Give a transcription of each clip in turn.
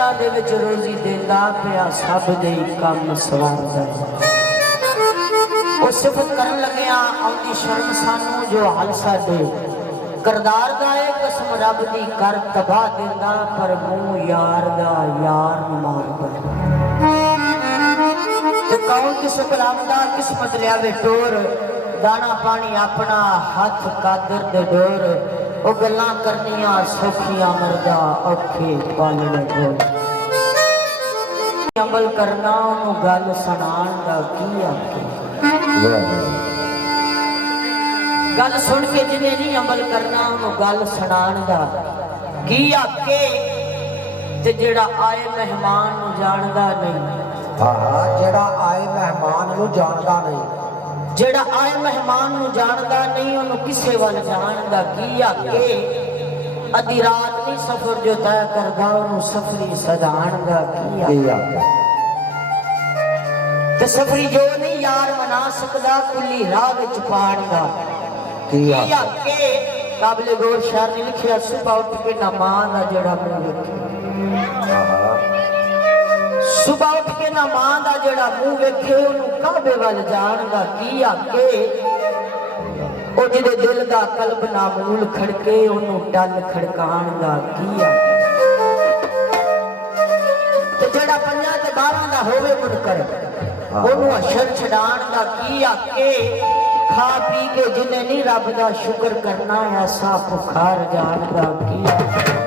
शहरां दे विच रोजी देंदा पिया सब दे कम सवारदा ओ सिफत करन लग्या आउंदी शर्म सानू जो हल साडे करदार दा है कसम रब दी कर तबाह देंदा पर मुंह यार दा यार मारदा ते कौन किस गुलाम दा किस्मत लियावे टोर दाना पानी अपना हाथ कादर दे डोर ओ गल्लां करनियां सौखियां मरदा औखे पालने बोल अमल करना ओनू गल सुनाण दा की आखे गल सुन के जिन्हें नहीं अमल करना ओनू गल सुनाण दा की आखे ते जेड़ा आए मेहमान नू जानदा नहीं हाँ जेड़ा आए मेहमान नू जानदा नहीं जेड़ा आए मेहमान नू जानदा नहीं ओनू किसे वाल जानदा की आके अधी रात नहीं सफर जो तय करदा ओनू सफरी सजाण दा की आके ते सफरी जो नहीं यार मना सकदा कुली राह विच पाण दा की आके काबिल गौर शायर ने लिखिया सुबह उठ के नमाज दा जेड़ा मुंह वेखे सुबह उठ के ना मां दा जेड़ा मुंह वेखे ओनू काबे वाल जानदा की आके ओ जिदे दिल दा कल्ब नामूल खड़के ओनू टल खड़काण दा की आके ते जेड़ा 5 ते 12 दा होवे मुनकर ओनू अशर छडाण दा की आके खा पी के जिन्ने नहीं रब दा शुक्र करना ऐसा पुखार जानदा की आके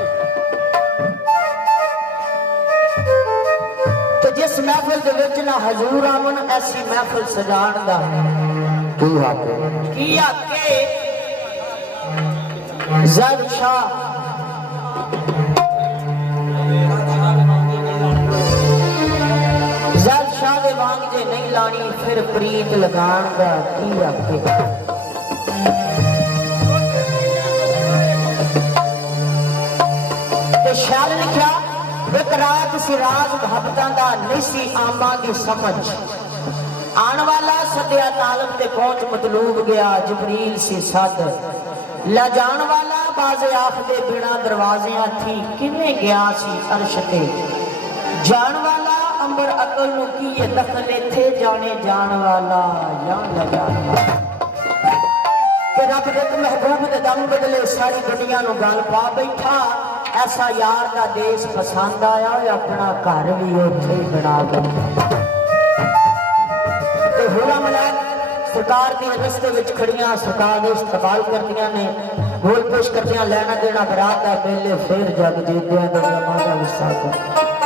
जिस महफिल दे विच ना हजूर आवन ऐसी महफिल सजाण दा की आके ज़ैद शाह दे वांग जे नहीं लानी फिर प्रीत लगाण दा की आके ते शायर लिखिया एक रात सिराज मोहब्बतां दा निसी आमा दी समझ आन वाला सदया तालब ते पहुंच मतलूब गया जबरील से सद ला जान वाला बाजे आखदे बिना दरवाज़ियां थी किवें गया सी अर्श ते जान वाला अंबर अकल नु की ये दखल इत्थे जाने जान वाला या ला जान वाला कि रब दे महबूब दे दम बदले सारी दुनिया नु गल पा बैठा ऐसा यार दा देश पसंद आया अपना घर भी उत्थे ही बना दिता ते हुरा मलाक सरकार दी रस्ते विच खड़ियां सरकार दे इस्तकबाल करदियां ने गोल पेश करदियां लेना देना बरात दा पहले फिर जग जीतियां दा जमाना विसाखा